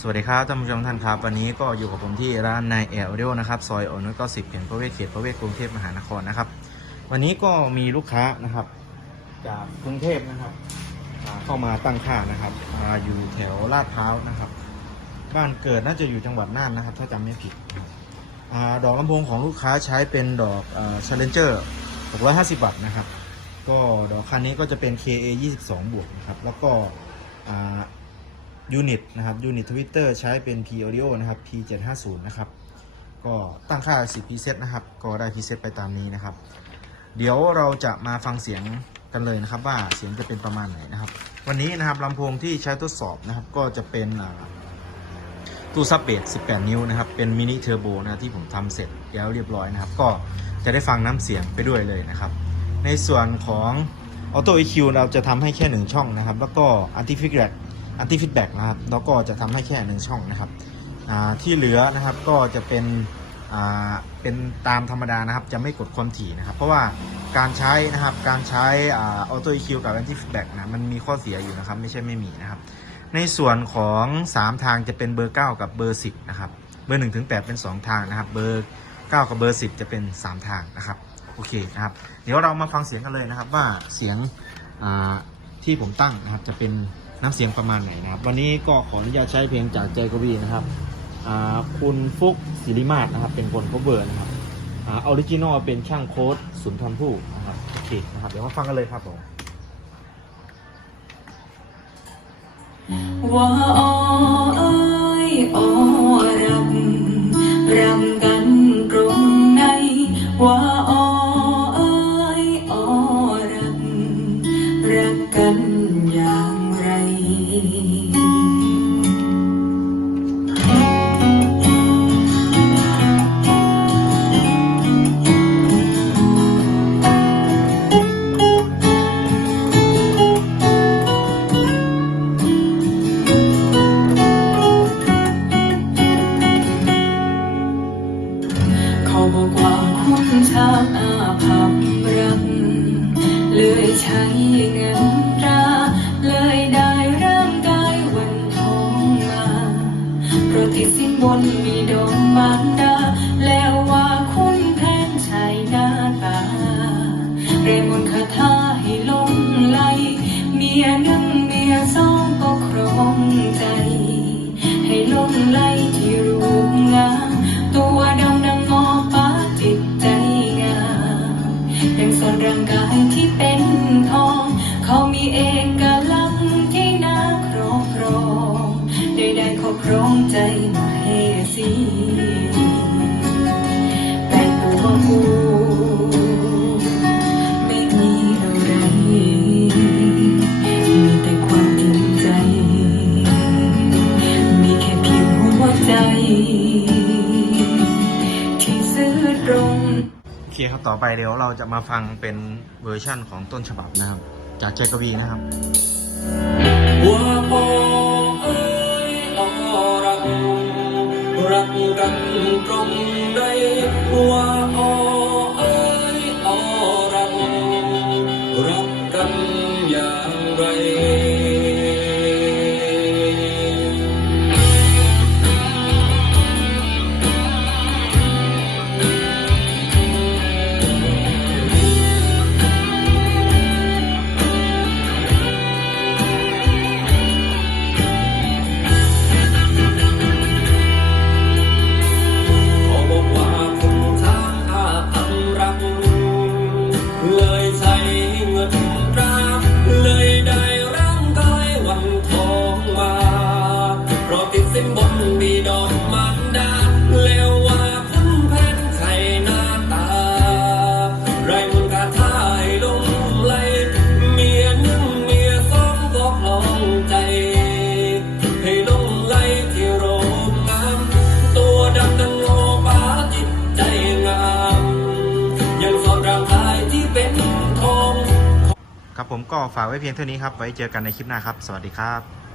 สวัสดีครับท่านผู้ชมท่านครับ วันนี้ก็อยู่กับผมที่ร้านนายแอลเดียวนะครับซอยโอนุก็สิบเขียนประเวศเขตประเวศกรุงเทพมหานครนะครับ วันนี้ก็มีลูกค้านะครับ จากกรุงเทพนะครับอ่าเข้ามาตั้งค่านะครับอาอยู่แถวลาดพร้าวนะครับ บ้านเกิดน่าจะอยู่จังหวัดน่านนะครับ ถ้าจำไม่ผิดอาดอกลำโพงของลูกค้าใช้เป็นดอกเชลเลนเจอร์650บาทนะครับ ก็ดอกคันนี้ก็จะเป็น KA 22 บวกนะครับ แล้วก็อ่า ยูนิตนะครับยูนิตทวิตเตอร์ใช้เป็น P Audio นะครับ P 7 5 0นะครับ ก็ตั้งค่า 10 preset นะครับ ก็ได้ preset ไปตามนี้นะครับ เดี๋ยวเราจะมาฟังเสียงกันเลยนะครับ ว่าเสียงจะเป็นประมาณไหนนะครับ วันนี้นะครับลำโพงที่ใช้ทดสอบนะครับ ก็จะเป็นตู้ซับเบส18 นิ้วนะครับ เป็นมินิเทอร์โบนะที่ผมทำเสร็จแล้วเรียบร้อยนะครับ ก็จะได้ฟังน้ำเสียงไปด้วยเลยนะครับ ในส่วนของ Auto EQ เราจะทำให้แค่หนึ่งช่องนะครับ แล้วก็ Anti Feedback อันตี้ฟีดแบ็กนะครับ แล้วก็จะทำให้แค่หนึ่งช่องนะครับที่เหลือนะครับก็จะเป็นเป็นตามธรรมดานะครับ จะไม่กดความถี่นะครับ เพราะว่าการใช้นะครับการใช้ออโต้ EQ กับ Anti Feedback นะมันมีข้อเสียอยู่นะครับ ไม่ใช่ไม่มีนะครับ ในส่วนของ 3 ทางจะเป็นเบอร์ 9 กับเบอร์ 10 นะครับ เบอร์1ถึง8เป็น 2 ทางนะครับ เบอร์ 9 กับเบอร์ 10 จะเป็น 3 ทางนะครับโอเคนะครับ เดี๋ยวเรามาฟังเสียงกันเลยนะครับว่าเสียงที่ผมตั้งนะครับจะเป็น น้ำเสียงประมาณไหนนะครับ วันนี้ก็ขออนุญาตใช้เพลงจากใจกวีนะครับคุณฟุกศิริมาศนะครับ เป็นคน cover นะครับอ่าออริจินอลเป็นช่างโค้ดสุนทรภู่นะครับโอเคนะครับ เดี๋ยวมาฟังกันเลยครับผมว่าอ้อเอ้ยอ้อรำรำกันตรงไหนว่าอ้อเอ้ยอ้อรำรักกัน บอกว่าคุณช้างอาภัพรักเลยใช้เงิน ราะติดสินบนมีดอกมานดาแล้วว่าคุณแพนชายหน้าตาเรมนต์คาถาให้ลงไหลเมียหนึ่งเมียสองก็ครองใจ ให้ลงไหล เคครับต่อไปเดี๋ยวเราจะมาฟังเป็นเวอร์ชั่นของต้นฉบับนะครับ จากเจกวีนะครับว่าพ่อเอ้ยอรักรักกันตรงใดวัว ผมก็ฝากไว้เพียงเท่านี้ครับ ไว้เจอกันในคลิปหน้าครับ สวัสดีครับ